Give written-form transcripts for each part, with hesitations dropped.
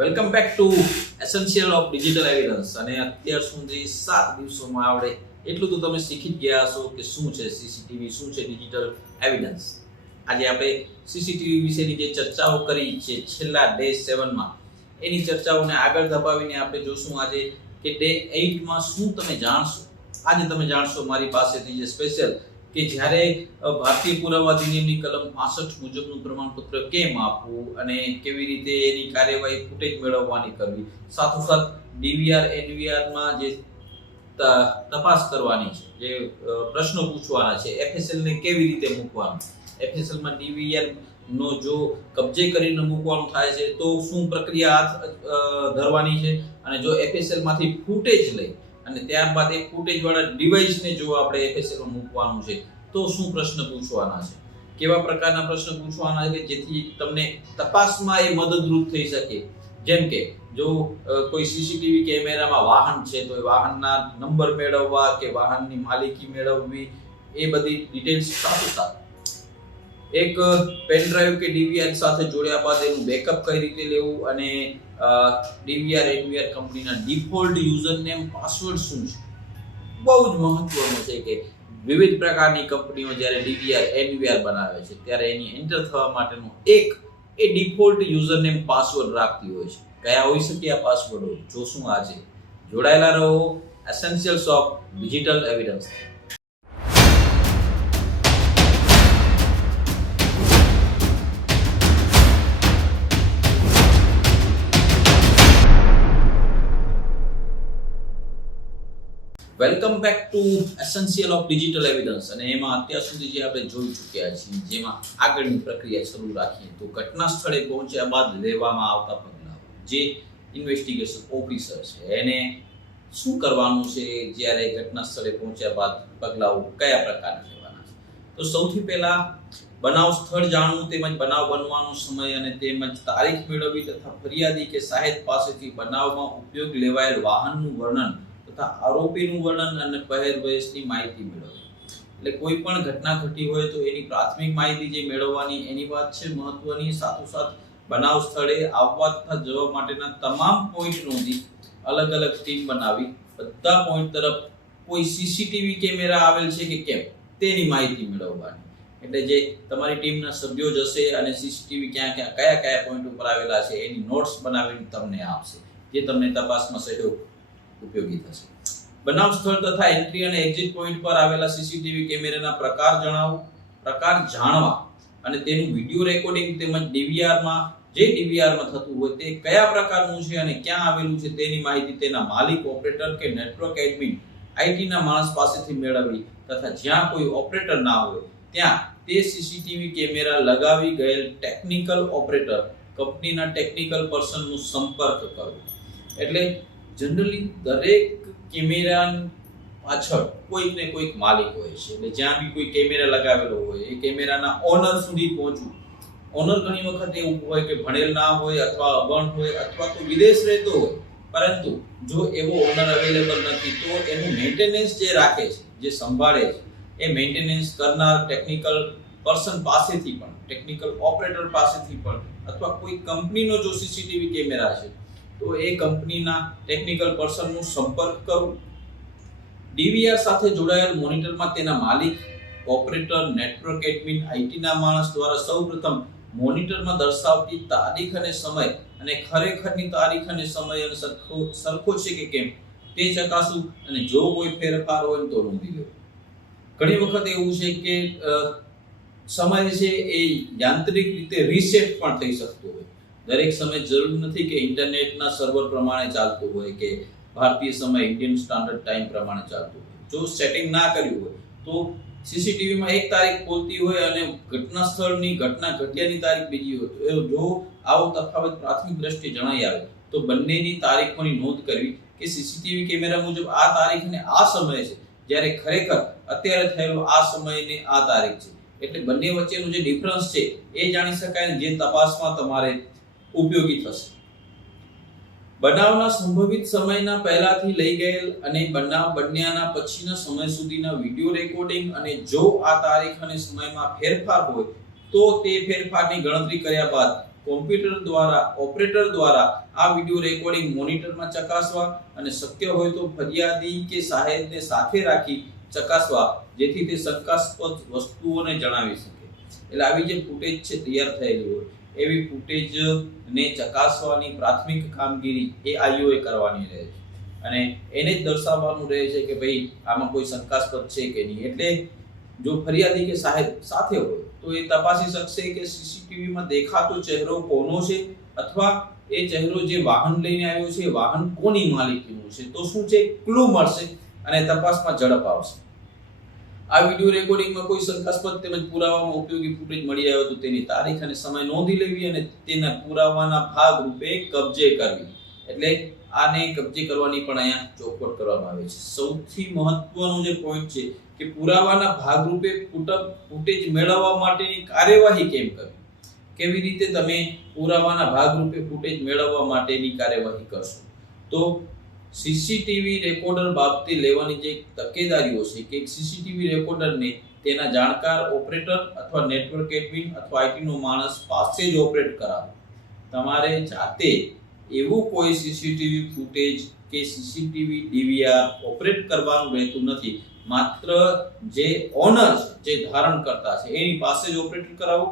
Welcome back to essential of digital evidence. અને અત્યાર સુધી 7 દિવસોમાં આવડે એટલું તો તમે શીખી જ ગયા હશો કે શું છે સીસીટીવી, શું છે ડિજિટલ એવિડન્સ. આજે આપણે સીસીટીવી વિશેની જે ચર્ચાઓ કરી છે છેલ્લા ડે 7 માં, એની ચર્ચાઓને આગળ ધપાવીને આપણે જોશું આજે કે ડે 8 માં શું તમે જાણશો. આજે તમે જાણશો મારી પાસેથી જે સ્પેશિયલ કે જ્યારે ભારતીય પુરાવા અધિનિયમની કલમ 65 મુજબનું પ્રમાણપત્ર કેમ આપવું અને કેવી રીતે એની કાર્યવાહી ફૂટેજ મેળવવાની કરવી, સાથોસાથ ડીવીઆર એનવીઆર માં જે તપાસ કરવાની છે, જે પ્રશ્નો પૂછવાના છે, એફએસએલ ને કેવી રીતે મૂકવાનું, એફએસએલ માં ડીવીઆર નો જો કબજે કરીને મૂકવાનું થાય છે તો શું પ્રક્રિયા હાથ ધરવાની છે, અને જો એફએસએલ માંથી ફૂટેજ લઈ અને ત્યારબાદ એ ફૂટેજ વાળા ડિવાઇસને જો આપણે એફએસએલ માં મૂકવાનું છે તો શું પ્રશ્ન પૂછવાના છે, કેવા પ્રકારના પ્રશ્ન પૂછવાના છે કે જેથી તમને તપાસમાં એ મદદરૂપ થઈ શકે. જેમ કે જો કોઈ સીસીટીવી કેમેરામાં વાહન છે તો એ વાહનના નંબર મેળવવા કે વાહનની માલિકી મેળવવી, એ બધી ડિટેલ્સ સાથોસાથ એક પેન ડ્રાઈવ કે ડીવીઆર સાથે જોડ્યા બાદ એનું બેકઅપ કઈ રીતે લેવું, અને ડીવીઆર એનવીઆર કંપનીના ડિફોલ્ટ યુઝર નેમ પાસવર્ડ શું છે. બહુ જ મહત્વનું છે કે વિવિધ પ્રકારની કંપનીઓ જ્યારે ડીવીઆર એનવીઆર બનાવે છે ત્યારે એની એન્ટર થવા માટેનો એક એ ડિફોલ્ટ યુઝર નેમ પાસવર્ડ રાખતી હોય છે. કયા હોઈ શકે આ પાસવર્ડો જોશું આજે. જોડાયેલા રહો essentials of digital evidence. Welcome back to essential of digital evidence. અને એમાં અત્યાર સુધી જે આપણે જોઈ ચૂક્યા છીએ, જેમાં આગળની પ્રક્રિયા શરૂ રાખીએ તો ઘટના સ્થળે પહોંચ્યા બાદ લેવામાં આવતા પગલાં, જે ઇન્વેસ્ટિગેશન ઓફિસર છે એને શું કરવાનું છે, જ્યારે ઘટના સ્થળે પહોંચ્યા બાદ પગલાઓ કયા પ્રકારના લેવાના છે. તો સૌથી પહેલા બનાવ સ્થળ જાણવું, તેમજ બનાવ બનવાનો સમય અને તેમજ તારીખ મેળવવી, તથા ફરિયાદી કે સાહેબ પાસેથી બનાવમાં ઉપયોગ લેવાયેલ વાહનનું વર્ણન તથા આરોપીનું વર્ણન અને પહેરવેશની માહિતી મેળવવી. એટલે કોઈ પણ ઘટના ઘટી હોય તો એની પ્રાથમિક માહિતી જે મેળવવાની એની વાત છે મહત્વની. સાથોસાથ બનાવ સ્થળે આવવા તથા જવા માટેના તમામ પોઈન્ટ નોંધી અલગ અલગ ટીમ બનાવી બધા પોઈન્ટ તરફ કોઈ સીસીટીવી કેમેરા આવેલ છે કે કેમ તેની માહિતી મેળવવાની. એટલે જે તમારી ટીમના સભ્યો જશે અને સીસીટીવી ક્યાં ક્યાં કયા કયા પોઈન્ટ ઉપર આવેલા છે એની નોટ્સ બનાવીને તમને આપશે, જે તમને તપાસમાં સહયોગ ઉપયોગી થશે. બનાવ સ્થળ તથા એન્ટ્રી અને એક્ઝિટ પોઈન્ટ પર આવેલા સીસીટીવી કેમેરાના પ્રકાર જાણવા અને તેનું વિડિયો રેકોર્ડિંગ તેમજ ડીવીઆરમાં થતું હોય તે કયા પ્રકારનું છે અને ક્યાં આવેલું છે તેની માહિતી તેના માલિક, ઓપરેટર કે નેટવર્ક એડમિન આઈટીના માણસ પાસેથી મેળવવી, તથા જ્યાં કોઈ ઓપરેટર ના હોય ત્યાં તે સીસીટીવી કેમેરા લગાવી ગયેલ ટેકનિકલ ઓપરેટર, કંપનીના ટેકનિકલ પર્સનનો સંપર્ક કરવો. એટલે જનરલી દરેક કેમેરા પાછળ કોઈક ને કોઈક માલિક હોય છે. એટલે જ્યાં બી કોઈ કેમેરા લગાવેલો હોય એ કેમેરાના ઓનર સુધી પહોંચવું. ઓનર ઘણી વખત એવું હોય કે ભણેલ ના હોય, અથવા અભણ હોય, અથવા તો વિદેશ રહેતો હોય, પરંતુ જો એવો ઓનર અવેલેબલ નથી તો એનું મેન્ટેનન્સ જે રાખે છે, જે સંભાળે છે, એ મેન્ટેનન્સ કરનાર ટેકનિકલ પર્સન પાસેથી પણ, ટેકનિકલ ઓપરેટર પાસેથી પણ, અથવા કોઈ કંપનીનો જો સીસીટીવી કેમેરા છે તો એ કંપનીના ટેકનિકલ પર્સનનો સંપર્ક કરવો. ડીવીઆર સાથે જોડાયેલ મોનિટરમાં તેના માલિક, ઓપરેટર, નેટવર્ક એડમિન, આઈટીના માણસ દ્વારા સૌપ્રથમ મોનિટરમાં દર્શાવતી તારીખ અને સમય અને ખરેખરની તારીખ અને સમય અને સરખો છે કે કેમ તે ચકાસવું, અને જો કોઈ ફેરફાર હોય તો નોંધી લેવો. ઘણી વખત એવું છે કે સમય છે એ યાંત્રિક રીતે રીસેટ પણ થઈ શકતો હોય. દરેક સમય જરૂર નથી કે ઇન્ટરનેટના સર્વર પ્રમાણે ચાલતું હોય કે ભારતીય સમય ઇન્ડિયન સ્ટાન્ડર્ડ ટાઈમ પ્રમાણે ચાલતું હોય. જો સેટિંગ ના કર્યું હોય તો સીસીટીવીમાં એક તારીખ બોલતી હોય અને ઘટના સ્થળની ઘટના ઘટ્યાની તારીખ બીજી હોય, તો જો આવો તફાવત પ્રાથમિક દ્રષ્ટિએ જણાઈ આવે તો બંનેની તારીખોની નોંધ કરવી કે સીસીટીવી કેમેરા મુજબ આ તારીખ અને આ સમય છે, જ્યારે ખરેખર અત્યારે થયેલો આ સમય ને આ તારીખ છે. એટલે બંને વચ્ચેનો જે ડિફરન્સ છે એ જાણી શકાય, ને જે તપાસમાં તમારે ઉપયોગી થશે. બનાવના સંભવિત સમયના પહેલાથી લઈ ગયેલ અને બનાવ બન્યાના પછીના સમય સુધીના વિડિયો રેકોર્ડિંગ, અને જો આ તારીખ અને સમયમાં ફેરફાર હોય તો તે ફેરફારની ગણતરી કર્યા બાદ કોમ્પ્યુટર દ્વારા ઓપરેટર દ્વારા આ વિડિયો રેકોર્ડિંગ મોનિટરમાં ચકાસવા અને શક્ય હોય તો ફરિયાદી કે સાહેબને સાથે રાખી ચકાસવા, જેથી તે શંકાસ્પદ વસ્તુઓને જણાવી શકે. એટલે આવી જે ફૂટેજ છે તૈયાર થયેલી હોય એવી ફૂટેજને ચકાસવાની પ્રાથમિક કામગીરી એ આઈઓએ કરવાની રહે છે અને એને જ દર્શાવવાનું રહે છે કે ભાઈ આમાં કોઈ શંકાસ્પદ છે કે નહીં. એટલે જો ફરિયાદી કે સાહેબ સાથે હોય તો એ તપાસી શકશે કે સીસીટીવીમાં દેખાતો ચહેરો કોનો છે અથવા એ ચહેરો જે વાહન લઈને આવ્યો છે વાહન કોની માલિકીનું છે. તો શું છે, ક્લુ મળશે અને તપાસમાં ઝડપ આવશે. આ વિડિયો રેકોર્ડિંગમાં કોઈ શંકાસ્પદ તેમજ પુરાવામાં ઉપયોગી ફૂટેજ મળી આવ્યો તો તેની તારીખ અને સમય નોંધી લેવી અને તેના પુરાવાના ભાગ રૂપે કબજે કરવી. એટલે આને કબજે કરવાની પણ અહીંયા ચોખવટ કરવામાં આવે છે. સૌથી મહત્વનો જે પોઈન્ટ છે કે પુરાવાના ભાગરૂપે ફૂટેજ મેળવવા માટેની કાર્યવાહી કેમ કરવી, કેવી રીતે તમે પુરાવાના ભાગરૂપે ફૂટેજ મેળવવા માટેની કાર્યવાહી કરશો. તો સીસીટીવી રેકોર્ડર બાબતે લેવાની જે તકેદારીઓ છે કે સીસીટીવી રેકોર્ડરને તેના જાણકાર ઓપરેટર અથવા નેટવર્ક એડમિન અથવા આઈટીનો માણસ પાસે જ ઓપરેટ કરાવો. તમારે જાતે એવું કોઈ સીસીટીવી ફૂટેજ કે સીસીટીવી ડીવીઆર ઓપરેટ કરવાનું રહેતું નથી. માત્ર જે ઓનર છે, જે ધારણ કરતા છે એની પાસે જ ઓપરેટ કરાવો.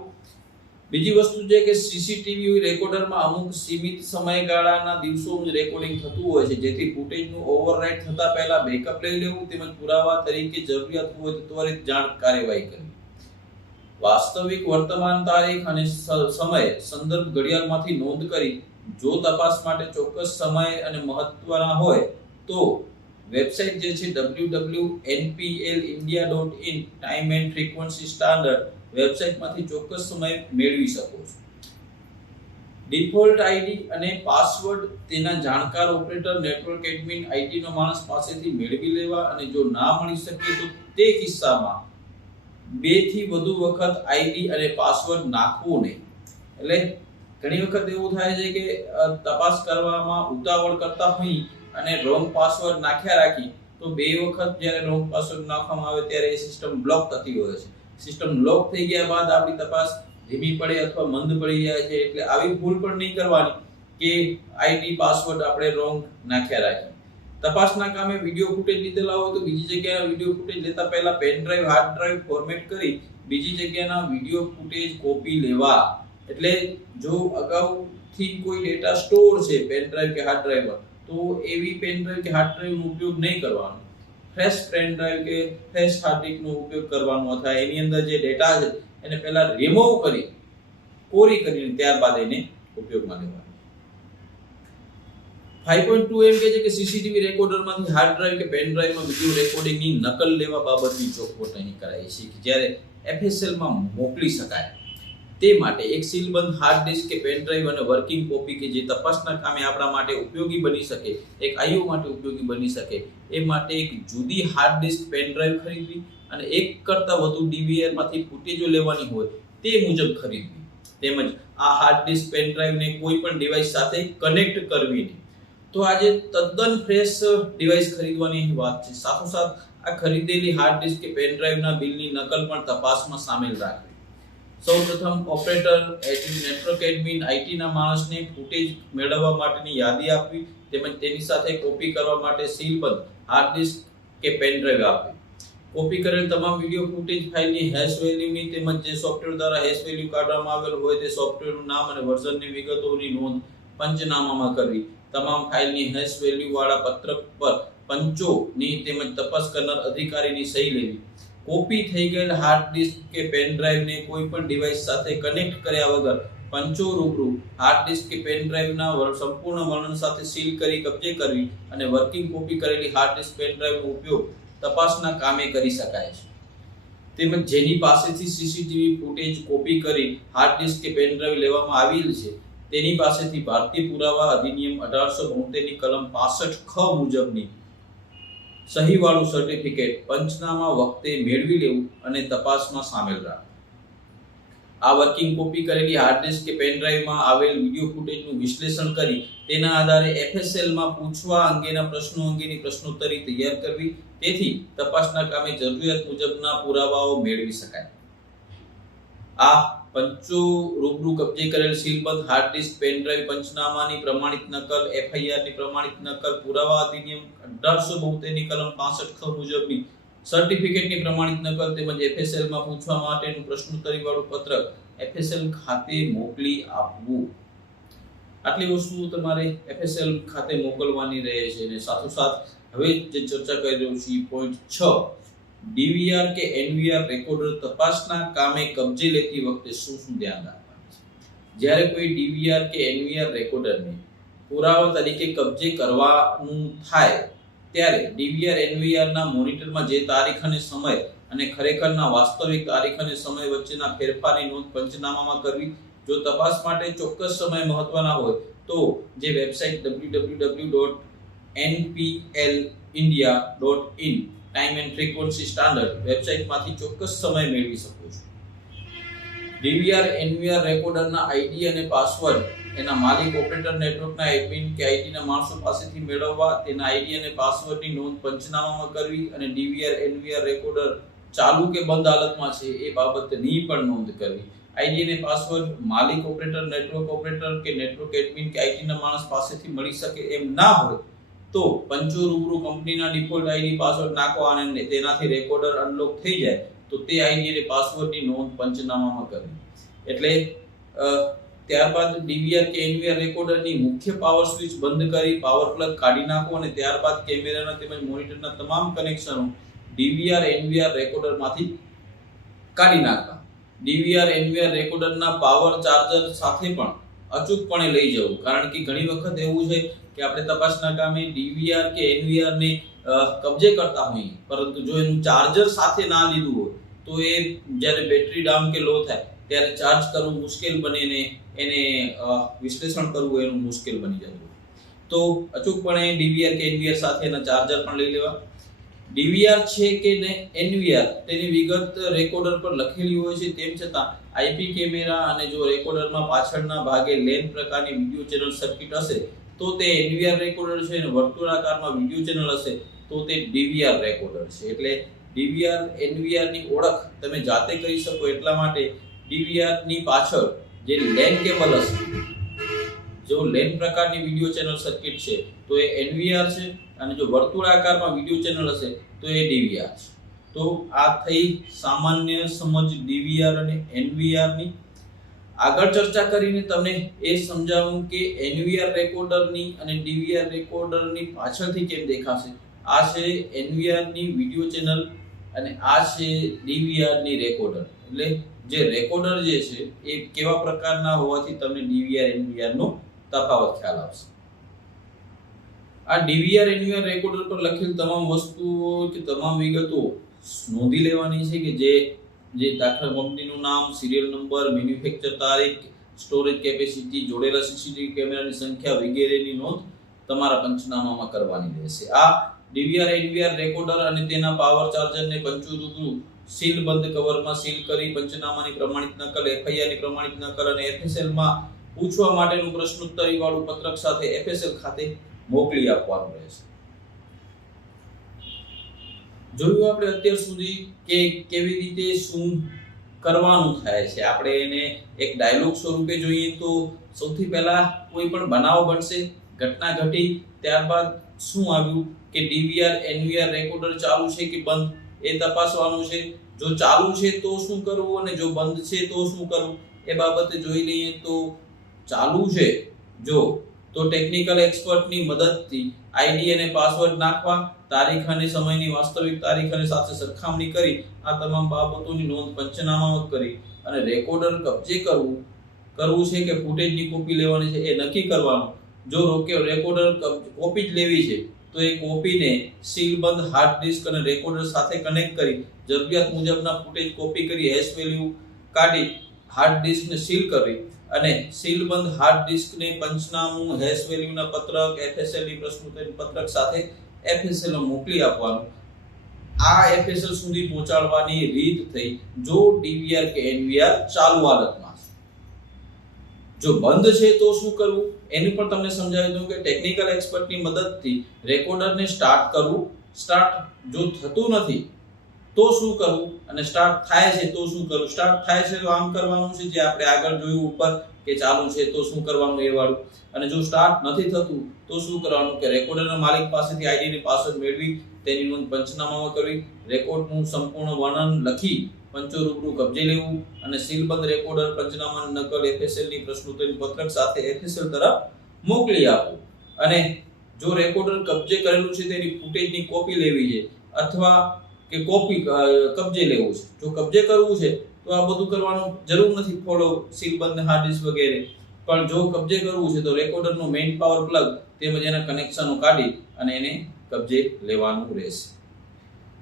બીજી વસ્તુ છે કે સીસીટીવી રેકોર્ડરમાં અમુક સીમિત સમયગાળાના દિવસોનું રેકોર્ડિંગ થતું હોય છે, જેથી ફૂટેજનું ઓવરરાઇટ થતા પહેલા બેકઅપ લઈ લેવું તેમજ પુરાવા તરીકે જરૂરિયાત હોય તો ત્વરિત જાણ કાર્યવાહી કરવી. વાસ્તવિક વર્તમાન તારીખ અને સમય સંદર્ભ ઘડિયાળમાંથી નોંધ કરી જો તપાસ માટે ચોક્કસ સમય અને મહત્વના હોય તો વેબસાઇટ જે છે www.nplindia.in time and frequency standard વેબસાઇટમાંથી ચોક્કસ સમય મેળવી શકો છો. ડિફોલ્ટ આઈડી અને પાસવર્ડ તેના જાણકાર ઓપરેટર, નેટવર્ક એડમિન, આઈટીનો માણસ પાસેથી મેળવી લેવા અને જો ના મળી શકે તો તે કિસ્સામાં 2 થી વધુ વખત આઈડી અને પાસવર્ડ નાખવો નહીં. એટલે ઘણી વખત એવું થાય છે કે તપાસ કરવામાં ઉતાવળ કરતા હોઈ અને રોંગ પાસવર્ડ નાખ્યા રાખી તો 2 વખત જ્યારે રોંગ પાસવર્ડ નાખવામાં આવે ત્યારે એ સિસ્ટમ બ્લોક થતી હોય છે. સિસ્ટમ લોક થઈ ગયા બાદ આપણી તપાસ ધીમી પડે અથવા મંદ પડી જાય છે. એટલે આવી ભૂલ પણ નહીં કરવાની કે આઈડી પાસવર્ડ આપણે રોંગ નાખ્યા રાખીએ. તપાસના કામે વિડિયો ફૂટેજ લીધેલા હોય તો બીજી જગ્યાના વિડિયો ફૂટેજ લેતા પહેલા pen drive, hard drive format કરી બીજી જગ્યાના વિડિયો ફૂટેજ કોપી લેવા. એટલે જો અગાઉથી કોઈ ડેટા સ્ટોર છે પેન ડ્રાઈવ કે હાર્ડ ડ્રાઈવ પર તો એવી પેન ડ્રાઈવ કે હાર્ડ ડ્રાઈવનો ઉપયોગ નહીં કરવાનો. ફ્રેશ પેન ડ્રાઈવ કે ફ્રેશ હાર્ડ ડિસ્કનો ઉપયોગ કરવાનો અથવા એની અંદર જે ડેટા છે એને પહેલા રિમૂવ કરી કોરી કરીને ત્યારબાદ એને ઉપયોગમાં લેવાનો. 5.2 એમ કહે છે કે સીસીટીવી રેકોર્ડરમાંથી હાર્ડ ડ્રાઈવ કે પેન ડ્રાઈવમાં વિડિયો રેકોર્ડિંગની નકલ લેવા બાબતની ચોખવટ અહીં કરાઈ છે કે જ્યારે એફએસએલમાં મોકલી શકાય તે માટે એક સીલબંધ હાર્ડ ડિસ્ક કે પેન ડ્રાઈવ અને વર્કિંગ કોપી કે જે તપાસના કામે આપણા માટે ઉપયોગી બની શકે, એક આઈઓ માટે ઉપયોગી બની શકે એ માટે એક જુદી હાર્ડ ડિસ્ક પેન ડ્રાઈવ ખરીદવી અને એક કરતાં વધુ ડીવીઆર માંથી ફૂટેજો લેવાની હોય તે મુજબ ખરીદવી. તેમજ આ હાર્ડ ડિસ્ક પેન ડ્રાઈવને કોઈ પણ ડિવાઇસ સાથે કનેક્ટ કરવી નહીં. તો આજે તદ્દન ફ્રેશ ડિવાઇસ ખરીદવાની વાત છે. સાથોસાથ આ ખરીદેલી હાર્ડ ડિસ્ક કે પેન ડ્રાઈવના બિલની નકલ પણ તપાસમાં સામેલ રાખવી. સૌપ્રથમ ઓપરેટર, નેટવર્ક એડમિન, આઈટીના માણસને ફૂટેજ મેળવવા માટેની યાદી આપવી તેમજ તેની સાથે કોપી કરવા માટે સીલબંધ હાર્ડ ડિસ્ક કે પેન ડ્રાઈવ આપવી. કોપી કરેલ તમામ વિડિયો ફૂટેજ ફાઇલની હેશ વેલ્યુની તેમજ જે સોફ્ટવેર દ્વારા હેશ વેલ્યુ કાઢવામાં આવેલ હોય તે સોફ્ટવેરનું નામ અને વર્ઝનની વિગતોની નોંધ પંચનામામાં કરવી. તમામ ફાઇલની હેશ વેલ્યુ વાળા પત્રક પર પંચોની તેમજ તપાસ કરનાર અધિકારીની સહી લેવી. કોપી થઈ ગયેલ હાર્ડ ડિસ્ક કે પેન ડ્રાઈવને કોઈ પણ ડિવાઇસ સાથે કનેક્ટ કર્યા વગર પંચો રૂબરૂ હાર્ડ ડિસ્ક કે પેન ડ્રાઈવના સંપૂર્ણ વર્ણન સાથે સીલ કરી કબજે કરવી અને વર્કિંગ કોપી કરેલી હાર્ડ ડિસ્ક પેન ડ્રાઈવનો ઉપયોગ તપાસના કામે કરી શકાય છે. તેમજ જેની પાસેથી સીસીટીવી ફૂટેજ કોપી કરી હાર્ડ ડિસ્ક કે પેન ડ્રાઈવ લેવામાં આવેલ છે તેની પાસેથી ભારતીય પુરાવા અધિનિયમ 1872 ની કલમ 65 ખ મુજબની સહીવાળું સર્ટિફિકેટ પંચનામા વખતે મેળવી લેવું અને તપાસમાં સામેલ રાખવું. આ વર્કિંગ કોપી કરેલી હાર્ડ ડિસ્ક કે પેન ડ્રાઈવમાં આવેલ વિડિયો ફૂટેજનું વિશ્લેષણ કરી તેના આધારે એફએસએલમાં પૂછવા અંગેના પ્રશ્નો અંગેની પ્રશ્નોત્તરી તૈયાર કરવી. તેથી તપાસના કામે જરૂરિયાત મુજબના પુરાવાઓ મેળવી શકાય. આ પંચો રૂબરૂ કબજે કરેલ સીલબંધ હાર્ડ ડિસ્ક પેન ડ્રાઈવ પંચનામાની પ્રમાણિત નકલ FIR ની પ્રમાણિત નકલ પુરાવા અધિનિયમ 1872 ની કલમ 65 ખ મુજબની સર્ટિફિકેટની પ્રમાણિત નકલ તેમજ FSL માં પૂછવા માટેનું પ્રશ્નોત્તરી વાળું પત્રક FSL ખાતે મોકલી આપવું. આટલી વસ્તુઓ તમારે FSL ખાતે મોકલવાની રહે છે. અને સાથોસાથ હવે જે ચર્ચા કરી રહ્યો છું પોઈન્ટ 6 DVR કે NVR રેકોર્ડર તપાસના કામે કબજે લેતી વખતે શું ધ્યાન રાખવાનું છે. જ્યારે કોઈ DVR કે NVR રેકોર્ડરને પુરાવા તરીકે કબજે કરવાનું થાય ત્યારે DVR NVR ના મોનિટરમાં જે તારીખ અને સમય અને ખરેખરના વાસ્તવિક તારીખ અને સમય વચ્ચેના ફેરફારની નોંધ પંચનામામાં કરવી. જો તપાસ માટે ચોક્કસ સમય મહત્વના હોય તો જે website www.nplindia.in time and frequency standard વેબસાઇટમાંથી ચોક્કસ સમય મેળવી શકો છો. DVR NVR રેકોર્ડરના ID અને પાસવર્ડ એના માલિક ઓપરેટર નેટવર્કના એડમિન કે IT ના માણસો પાસેથી મેળવવા, તેના ID અને પાસવર્ડની નોંધ પંચનામામાં કરવી અને DVR NVR રેકોર્ડર ચાલુ કે બંધ હાલતમાં છે એ બાબતની પણ નોંધ કરવી. ID અને પાસવર્ડ માલિક ઓપરેટર નેટવર્ક ઓપરેટર કે નેટવર્ક એડમિન કે IT ના માણસ પાસેથી મળી શકે એમ ના હોય તો પંચો રૂબરૂ કંપનીના ડિફોલ્ટ ID પાસવર્ડ નાખવા અને તેનાથી રેકોર્ડર અનલોક થઈ જાય તો તે ID અને પાસવર્ડની નોંધ પંચનામામાં કરવી. એટલે ત્યારબાદ DVR કે NVR રેકોર્ડરની મુખ્ય પાવર સ્વિચ બંધ કરી પાવર પ્લગ કાઢી નાખો અને ત્યારબાદ કેમેરાના તેમજ મોનિટરના તમામ કનેક્શનો DVR NVR રેકોર્ડરમાંથી કાઢી નાખવા. DVR NVR રેકોર્ડરના પાવર ચાર્જર સાથે પણ અચૂકપણે લઈ જવું. કારણ કે ઘણી વખત એવું છે કે આપણે તપાસના કામે DVR કે NVR ને કબજે કરતા હોઈએ પરંતુ જો એનું ચાર્જર સાથે ના લીધું હોય તો એ જ્યારે બેટરી ડાઉન કે લો થાય ત્યારે ચાર્જ કરવું મુશ્કેલ બને ને એને વિશ્લેષણ કરવું એનું મુશ્કેલ બની જતું. તો અચૂકપણે DVR કે NVR સાથે એના ચાર્જર પણ લઈ લેવા. DVR છે કે NVR તેની વિગત રેકોર્ડર પર લખેલી હોય છે, તેમ છતાં IP કેમેરા અને જો રેકોર્ડરમાં પાછળના ભાગે લેન પ્રકારની વિડિયો ચેનલ સર્કિટ હશે તો તે NVR રેકોર્ડર છે અને વર્તુળાકારમાં વિડિયો ચેનલ હશે તો તે DVR રેકોર્ડર છે. એટલે DVR NVR ની ઓળખ તમે જાતે કરી શકો એટલા માટે DVR ની પાછળ જે લેન કેબલ હશે, જો લેન પ્રકારની વિડિયો ચેનલ સર્કિટ છે તો એ NVR છે અને જો વર્તુળાકારમાં વિડિયો ચેનલ હશે તો એ DVR છે. તો આ થઈ સામાન્ય સમજ DVR અને NVR ની. આગળ ચર્ચા કરીને તમને એ સમજાવું કે NVR રેકોર્ડરની અને DVR રેકોર્ડરની પાછળથી કેમ દેખાશે. આ છે NVR ની વિડિયો ચેનલ અને આ છે DVR ની રેકોર્ડર. એટલે જે રેકોર્ડર જે છે એ કેવા પ્રકારના હોવાથી તમને DVR NVR નો તફાવત ખ્યાલ આવશે. આ DVR NVR રેકોર્ડર પર લખેલ તમામ વસ્તુઓ કે તમામ વિગતો નોંધી લેવાની છે કે જે દાખલા કંપનીનું નામ, સિરિયલ નંબર, મેન્યુફેક્ચર તારીખ, સ્ટોરેજ કેપેસિટી, જોડેલા CCTV કેમેરાની સંખ્યા વગેરેની નોંધ તમારા પંચનામામાં કરવાની રહેશે. આ DVR NVR રેકોર્ડર અને તેના પાવર ચાર્જરને પંચો રૂબરૂ સીલ બંધ કવરમાં સીલ કરી પંચનામાની પ્રમાણિત નકલ, FIR ની પ્રમાણિત નકલ અને FSL માં પૂછવા માટેનું પ્રશ્નોત્તરી વાળું પત્રક સાથે FSL ખાતે મોકલી આપવાનું રહેશે. જોયું આપણે અત્યાર સુધી કે કેવી રીતે શું કરવાનું થાય છે. આપણે એને એક ડાયલોગ સ્વરૂપે જોઈએ તો સૌથી પહેલા કોઈ પણ બનાવ બનશે, ઘટના ઘટી, ત્યારબાદ શું આવ્યું કે DVR NVR રેકોર્ડર ચાલુ છે કે બંધ એ તપાસવાનું છે. જો ચાલુ છે તો શું કરવું અને જો બંધ છે તો શું કરવું એ બાબતે જોઈ લઈએ. તો ચાલુ છે જો તો ટેકનિકલ એક્સપર્ટની મદદથી ID અને પાસવર્ડ નાખવા, તારીખ અને સમયની વાસ્તવિક તારીખ અને સાથે સરખામણી કરી આ તમામ બાબતોની નોંધ પંચનામામાં કરી અને રેકોર્ડર કબજે કરવું છે કે ફૂટેજની કોપી લેવાની છે એ નક્કી કરવાનું. જો રેકોર્ડર કોપી જ લેવી છે તો એ કોપીને સીલબંધ હાર્ડ ડિસ્ક અને રેકોર્ડર સાથે કનેક્ટ કરી જરૂરિયાત મુજબના ફૂટેજ કોપી કરી હેશ વેલ્યુ કાઢી હાર્ડ ડિસ્કને સીલ કરવી અને સીલબંધ હાર્ડ ડિસ્કને પંચનામું, હેશ વેલ્યુના પત્રક, FSL ની પ્રશ્નોત્તરી પત્રક સાથે FSL માં મોકલી આપવાનું. આ FSL સુધી પહોંચાડવાની રીત થઈ જો DVR કે NVR ચાલુ હાલતમાં છે. જો બંધ છે તો શું કરવું એનું પણ તમને સમજાવી દઉં કે ટેકનિકલ એક્સપર્ટની મદદથી રેકોર્ડરને સ્ટાર્ટ કરવું. સ્ટાર્ટ જો થતું નથી તો શું કરવું અને સ્ટાર્ટ થાય છે તો શું કરવું. સ્ટાર્ટ થાય છે તો આમ કરવાનું છે જે આપણે આગળ જોયું ઉપર કે ચાલુ છે તો શું કરવાનું એ વાળું. અને જો સ્ટાર્ટ નથી થતું તો શું કરવાનું કે રેકોર્ડરના માલિક પાસેથી આઈડી ની પાસવર્ડ મેળવી તેની નોંધ પંચનામામાં કરવી, રેકોર્ડનું સંપૂર્ણ વર્ણન લખી પંચો રૂબરૂ કબજે લેવું અને સીલબંધ રેકોર્ડર પંચનામાની નકલ FSL ની પ્રશ્નોત્તરી પત્રક સાથે FSL તરફ મોકલી આપવું. અને જો રેકોર્ડર કબજે કરેલું છે તેની ફૂટેજની કોપી લેવી છે અથવા કે કોપી કબજે લેવું છે. જો કબજે કરવું છે તો આ બધું કરવાનું જરૂર નથી, ફોલો સીલબંધ હાર્ડ ડિસ્ક વગેરે. પણ જો કબજે કરવું છે તો રેકોર્ડરનો મેઇન પાવર પ્લગ તેમજ એના કનેક્શનો કાઢી અને એને કબજે લેવાનું રહેશે.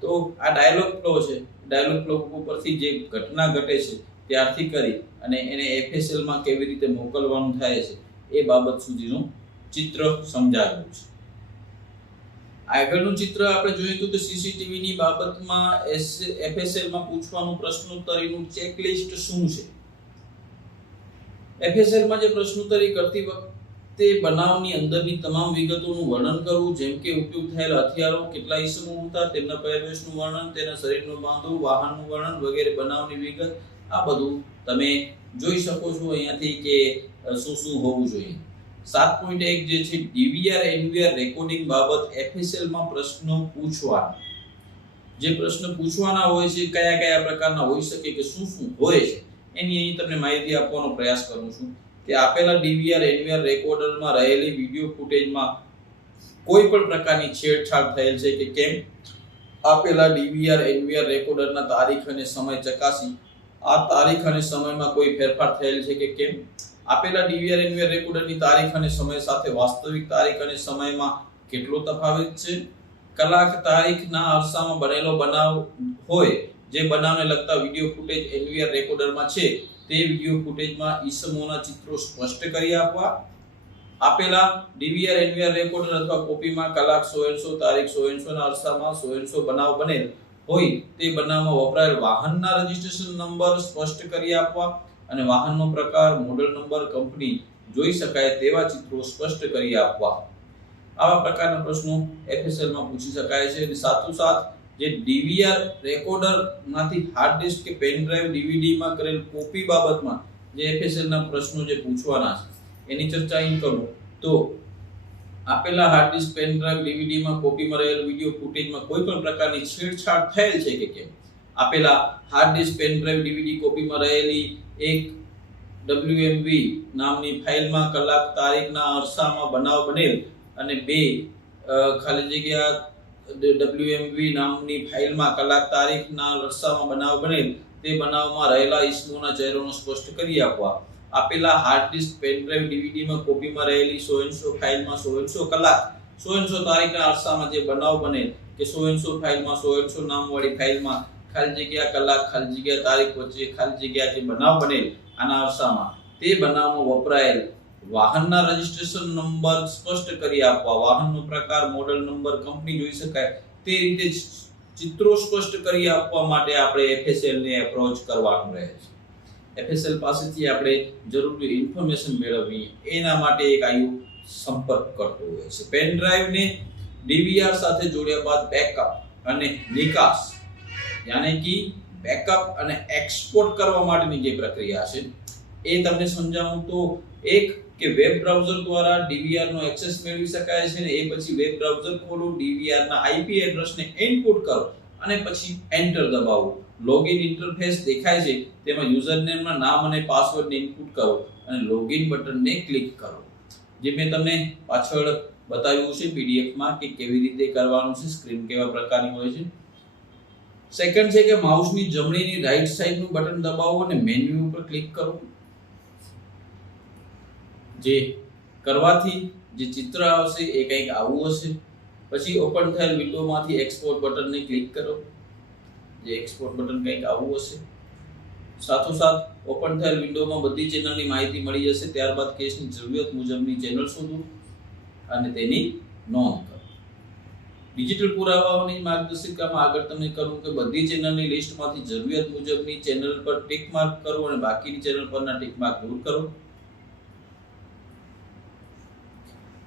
તો આ ડાયલોગ ફ્લો છે. ડાયલોગ ફ્લો ઉપરથી જે ઘટના ઘટે છે ત્યારથી કરી અને એને FSL માં કેવી રીતે મોકલવાનું થાય છે એ બાબત સુધીનું ચિત્ર સમજાવ્યું છે. આગળનું ચિત્ર આપણે જોઈએ તો સીસીટીવી ની બાબતમાં FSL માં પૂછવાનું પ્રશ્નોત્તરીનું ચેકલિસ્ટ શું છે. FSL માં જે પ્રશ્નોત્તરી કરતી વખતે બનાવની અંદરની તમામ વિગતોનું વર્ણન કરવું, જેમ કે ઉપયોગ થયેલ હથિયારો, કેટલા ઈસમો હતા, તેમના પહેરવેશનું વર્ણન, તેના શરીરનું બાંધવું, વાહનનું વર્ણન વગેરે બનાવની વિગત, આ બધું તમે જોઈ શકો છો અહીંયાથી કે શું શું હોવું જોઈએ. 7.1 જે છે DVR NVR રેકોર્ડિંગ બાબત FSL માં પ્રશ્નો પૂછવાના. જે પ્રશ્ન પૂછવાના હોય છે કયા કયા પ્રકારના હોઈ શકે કે શું શું હોય છે એની અહીં તમને માહિતી આપવાનો પ્રયાસ કરું છું કે આપેલા DVR NVR રેકોર્ડરમાં રહેલી વિડિયો ફૂટેજમાં કોઈ પણ પ્રકારની છેડછાડ થયેલ છે કે કેમ. આપેલા DVR NVR રેકોર્ડરના તારીખ અને સમય ચકાસી આ તારીખ અને સમયમાં કોઈ ફેરફાર થયેલ છે કે કેમ. આપેલા DVR NVR રેકોર્ડરની તારીખ અને સમય સાથે વાસ્તવિક તારીખ અને સમયમાં કેટલો તફાવત છે. કલાક તારીખના અરસામાં બનેલો બનાવ હોય જે બનાવને લગતા વિડિયો ફૂટેજ NVR રેકોર્ડરમાં છે તે વિડિયો ફૂટેજમાં ઈસમોના ચિત્રો સ્પષ્ટ કરી આપવા. આપેલા DVR NVR રેકોર્ડર અથવા કોપીમાં કલાક 100 તારીખ 100 ના અરસામાં 100 બનાવ બનેલ હોય તે બનાવમાં વપરાયેલ વાહનના રજિસ્ટ્રેશન નંબર સ્પષ્ટ કરી આપવા અને વાહનનો પ્રકાર, મોડલ નંબર, કંપની જોઈ શકાય તેવા ચિત્રો સ્પષ્ટ કરી આપવા. આવા પ્રકારના પ્રશ્નો FSL માં પૂછી શકાય છે. અને સાથોસાથ જે DVR રેકોર્ડર માંથી હાર્ડ ડિસ્ક કે પેન ડ્રાઈવ DVD માં કરેલ કોપી બાબતમાં જે FSL ના પ્રશ્નો જે પૂછવાના છે એની ચર્ચા અહીં કરું તો આપેલા hard disk pen drive DVD માં કોપીમાં રહેલ વિડિયો ફૂટેજમાં કોઈ પણ પ્રકારની છેડછાડ થયેલ છે કે કેમ. આપેલા hard disk pen drive DVD કોપીમાં રહેલી એક WMV નામની ફાઇલમાં કલાક તારીખના અરસામાં બનાવ બનેલ અને બે ખાલી જગ્યા WMV નામની ફાઇલમાં કલાક તારીખના અરસામાં બનાવ બનેલ તે બનાવમાં રહેલા ઈસમોના ચહેરાનો સ્પષ્ટ કરી આપવા. આપેલા hard disk pen drive DVD માં કોપીમાં રહેલી 100 ફાઇલમાં 100 કલાક 100 તારીખના અરસામાં જે બનાવ બનેલ કે 100 ફાઇલમાં 100 નામવાળી ફાઇલમાં ખાલી જગ્યા કલાક ખાલી જગ્યા તારીખ વચ્ચે ખાલી જગ્યા જે બનાવ બનેલ આના અરસામાં તે બનાવમાં વપરાયેલ વાહનના રજિસ્ટ્રેશન નંબર સ્પષ્ટ કરી આપવા. વાહનનો પ્રકાર, મોડલ નંબર, કંપની જોઈ શકાય તે રીતે ચિત્રો સ્પષ્ટ કરી આપવા માટે આપણે FSL ને એપ્રોચ કરવાનું રહે છે. FSL પાસેથી આપણે જરૂરી ઇન્ફોર્મેશન મેળવવી એના માટે એક આયુ સંપર્ક કરતો હોય છે. પેન ડ્રાઈવ ને DVR સાથે જોડ્યા બાદ બેકઅપ અને નિકાસ યાની કે બેકઅપ અને એક્સપોર્ટ કરવા માટેની જે પ્રક્રિયા છે એ તમને સમજાવું તો એક કે વેબ બ્રાઉઝર દ્વારા DVR નો એક્સેસ મેળવી શકાય છે ને એ પછી વેબ બ્રાઉઝર ખોલો, DVR ના IP એડ્રેસને ઇનપુટ કરો અને પછી એન્ટર દબાવો. લોગિન ઇન્ટરફેસ દેખાય છે તેમાં યુઝરનેમ ના નામ અને પાસવર્ડને ઇનપુટ કરો અને લોગિન બટનને ક્લિક કરો. જે મેં તમને પાછળ બતાવ્યું છે PDF માં કે કેવી રીતે કરવાનું છે, સ્ક્રીન કેવા પ્રકારની હોય છે. સેકન્ડ છે કે માઉસની જમણીની રાઈટ સાઈડનું બટન દબાવો અને મેન્યુ ઉપર ક્લિક કરો. જે કરવાથી જે ચિત્ર આવશે એ કંઈક આવું હશે. પછી ઓપન થયેલ વિન્ડોમાંથી એક્સપોર્ટ બટનને ક્લિક કરો. જે એક્સપોર્ટ બટન કંઈક આવું હશે. સાથોસાથ ઓપન થયેલ વિન્ડોમાં બધી ચેનલની માહિતી મળી જશે. ત્યારબાદ કેસની જરૂરિયાત મુજબની ચેનલ શોધો અને તેની નોંધ કરો. ડિજિટલ પુરાવાઓની માર્ગદર્શિકામાં આગળ તમને કહું કે બધી ચેનલની લિસ્ટમાંથી જરૂરિયાત મુજબની ચેનલ પર ટિક માર્ક કરો અને બાકીની ચેનલ પરના ટિક માર્ક દૂર કરો.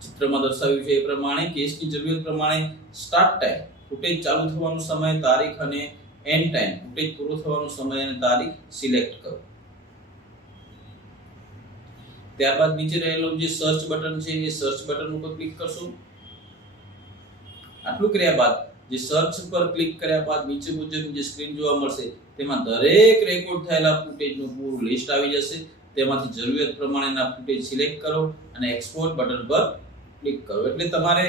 ચિત્રમાં દર્શાવ્યું છે એ પ્રમાણે કેસની જરૂરિયાત પ્રમાણે સ્ટાર્ટ ટાઈમ, ફૂટેજ ચાલુ થવાનો સમય, તારીખ અને એન્ડ ટાઈમ ફૂટેજ પૂરો થવાનો સમય અને તારીખ સિલેક્ટ કરો. ત્યારબાદ નીચે રહેલું જે સર્ચ બટન છે એ સર્ચ બટન ઉપર ક્લિક કરશો. આટલું કર્યા બાદ જે સર્ચ પર ક્લિક કર્યા બાદ નીચે મુજબની જે સ્ક્રીન જોવા મળશે તેમાં દરેક રેકોર્ડ થયેલા ફૂટેજનું પૂરું લિસ્ટ આવી જશે. તેમાંથી જરૂરિયાત પ્રમાણેના ફૂટેજ સિલેક્ટ કરો અને એક્સપોર્ટ બટન પર ક્લિક કરો. એટલે તમારે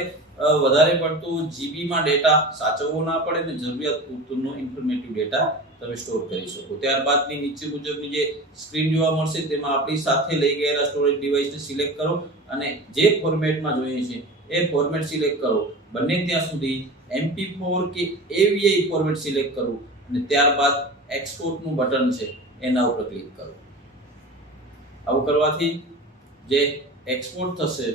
વધારે પડતું જીબીમાં ડેટા સાચવવો ના પડે ને જરૂરિયાત પૂરતોનો ઇન્ફોર્મેટિવ ડેટા તમે સ્ટોર કરી શકો. ત્યારબાદની નીચે મુજબની જે સ્ક્રીન જોવા મળશે તેમાં આપણી સાથે લઈ ગયેલા સ્ટોરેજ ડિવાઇસને સિલેક્ટ કરો અને જે ફોર્મેટમાં જોઈએ છે એ ફોર્મેટ સિલેક્ટ કરો. બને ત્યાં સુધી MP4 કે AVI ફોર્મેટ સિલેક્ટ કરો અને ત્યારબાદ એક્સપોર્ટનું બટન છે એના ઉપર ક્લિક કરો. આવું કરવાથી જે એક્સપોર્ટ થશે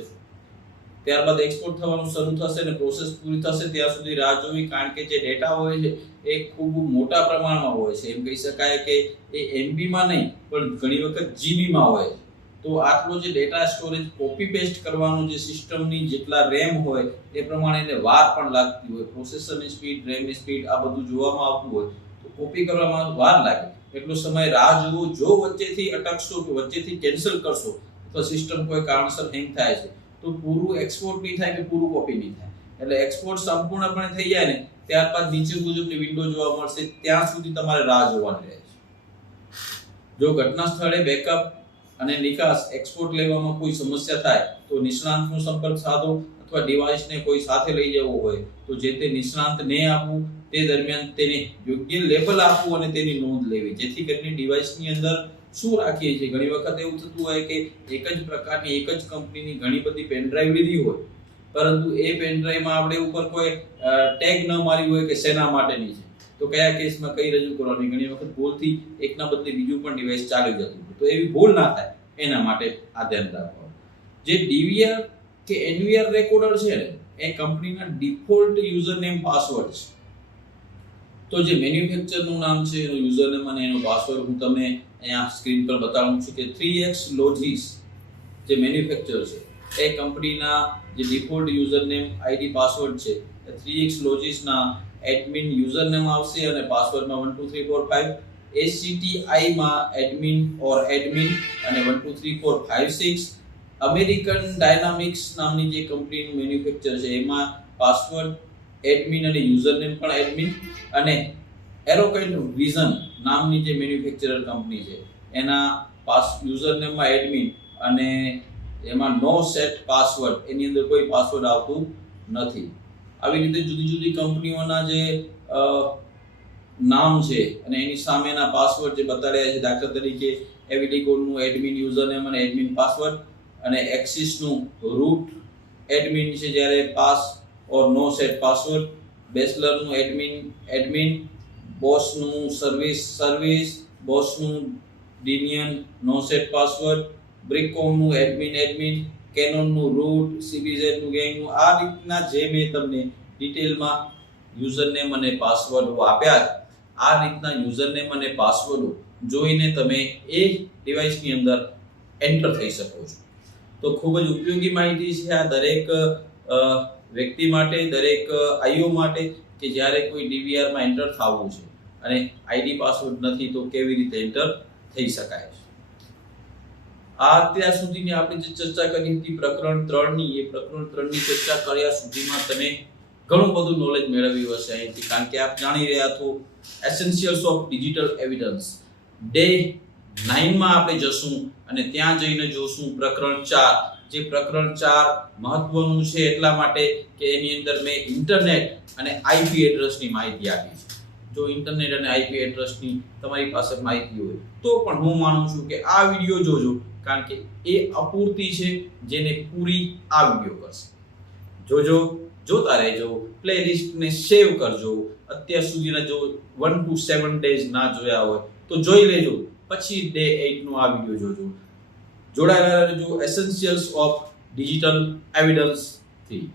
ત્યારબાદ એક્સપોર્ટ થવાનું શરૂ થશે અને પ્રોસેસ પૂરી થશે ત્યાં સુધી રાહ જોવી, કારણ કે જે ડેટા હોય છે એ ખૂબ મોટા પ્રમાણમાં હોય છે. એમ કહી શકાય કે એ MB માં નહીં પણ ઘણી વખત GB માં હોય. તો આટલો જે ડેટા સ્ટોરેજ કોપી પેસ્ટ કરવાનું જે સિસ્ટમની જેટલા RAM હોય એ પ્રમાણે એને વાર પણ લાગતી હોય. પ્રોસેસરની સ્પીડ, RAM ની સ્પીડ આ બધું જોવામાં આવતું હોય તો કોપી કરવામાં વાર લાગે. એટલો સમય રાહ જોવો. જો વચ્ચેથી અટકશો કે વચ્ચેથી કેન્સલ કરશો તો સિસ્ટમ કોઈ કારણસર હેંગ થાય છે તો પૂરું એક્સપોર્ટ નહીં થાય કે પૂરું કોપી નહીં થાય. એટલે એક્સપોર્ટ સંપૂર્ણપણે થઈ જાય ને ત્યારબાદ નીચે મુજબની વિન્ડો જોવા મળશે ત્યાં સુધી તમારે રાહ જોવાની રહે છે. જો ઘટના સ્થળે બેકઅપ અને નિકાસ એક્સપોર્ટ લેવામાં કોઈ સમસ્યા થાય તો નિષ્ણાંતનો સંપર્ક સાધો અથવા ડિવાઇસને કોઈ સાથે લઈ જવો હોય તો જે તે નિષ્ણાંતને આપવું. તે દરમિયાન તેને યોગ્ય લેબલ આપવું અને તેની નોંધ લેવી જેથી કરીને ડિવાઇસની અંદર શું રાખીએ છીએ. ઘણી વખત એવું થતું હોય કે એક જ પ્રકારની એક જ કંપનીની ઘણી બધી પેનડ્રાઈવ લીધી હોય પરંતુ એ પેનડ્રાઈવમાં આપણે ઉપર કોઈ ટેગ ન મારી હોય કે શેના માટેની છે તો કયા કેસમાં કઈ રજૂ કરવાની. ઘણી વખત ભૂલથી એકના બદલે બીજું પણ ડિવાઇસ ચાલી જતું હોય તો એવી ભૂલ ના થાય એના માટે આ ધ્યાન રાખવાનું. જે DVR કે NVR રેકોર્ડર છે ને એ કંપનીના ડિફોલ્ટ યુઝર નેમ પાસવર્ડ છે. તો જે મેન્યુફેક્ચરનું નામ છે એનું યુઝર નેમ અને એનો પાસવર્ડ હું તમને અહીંયા સ્ક્રીન પર બતાવું છું કે 3X Logis જે મેન્યુફેક્ચર છે એ કંપનીના જે default user name ID password છે એ 3X Logis ના એડમિન યુઝર નેમ આવશે અને પાસવર્ડમાં 12345 ACTI માં એડમિન ઓર એડમિન અને 123456. અમેરિકન ડાયનામિક્સ નામની જે કંપનીનું મેન્યુફેક્ચર છે એમાં પાસવર્ડ એડમિન અને યુઝર નેમ પણ એડમિન અને એરોકેન્ટ વિઝન નામની જે મેન્યુફેક્ચરર કંપની છે એના યુઝર નેમમાં એડમિન અને એમાં નો સેટ પાસવર્ડ એની અંદર કોઈ પાસવર્ડ આવતું નથી. આવી રીતે જુદી જુદી કંપનીઓના જે નામ છે અને એની સામેના પાસવર્ડ જે બતાડ્યા છે. દાખલા તરીકે એવિડિકોડનું એડમિન યુઝર નેમ અને એડમિન પાસવર્ડ અને એક્સિસનું રૂટ એડમિન છે જ્યારે pass or no set password. બેચલરનું એડમિન બોસનું સર્વિસ બોસનું ડિનિયન નો સેટ પાસવર્ડ. બ્રિકોમનું એડમિન કેનોનનું રૂટ CBZનું ગેંગનું. આ રીતના જે મેં તમને ડિટેલમાં યુઝર નેમ અને પાસવર્ડ આપ્યા આ રીતના યુઝર નેમ અને પાસવર્ડ જોઈને તમે એ ડિવાઇસની અંદર એન્ટર થઈ શકો છો. તો ખૂબ જ ઉપયોગી માહિતી છે આ દરેક વ્યક્તિ માટે, દરેક IO માટે કે જ્યારે કોઈ DVR માં એન્ટર થવું છે અને ID પાસવર્ડ નથી તો કેવી રીતે એન્ટર થઈ શકાય છે. આ અત્યાર સુધીની આપણે જે ચર્ચા કરી હતી પ્રકરણ 3 ની, એ પ્રકરણ 3 ની ચર્ચા કર્યા સુધીમાં તમે ઘણું બધું નોલેજ મેળવ્યું હશે અહીંથી, કારણ કે આપ જાણી રહ્યા છો essentials of digital evidence. Day 9 માં આપણે જશું અને ત્યાં જઈને જોશું પ્રકરણ 4. જે પ્રકરણ 4 મહત્વનું છે એટલા માટે કે એની અંદર મેં ઇન્ટરનેટ અને IP એડ્રેસની માહિતી આપી છે. જો ઇન્ટરનેટ અને IP એડ્રેસની તમારી પાસે માહિતી હોય તો પણ હું માનું છું કે આ વિડિયો જોજો, કારણ કે એ અપૂરતી છે જેને પૂરી આ વિડિયો કરશે. જોજો, જોતા રહેજો, પ્લેલિસ્ટને સેવ કરજો. અત્યાર સુધીના જો 1 to 7 ડેઝ ના જોયા હોય તો જોઈ લેજો, પછી ડે 8 નો આ વિડિયો જોજો. જોડાયેલા રહેજો એસેન્શિયલ્સ ઓફ ડિજિટલ એવિડન્સ થી.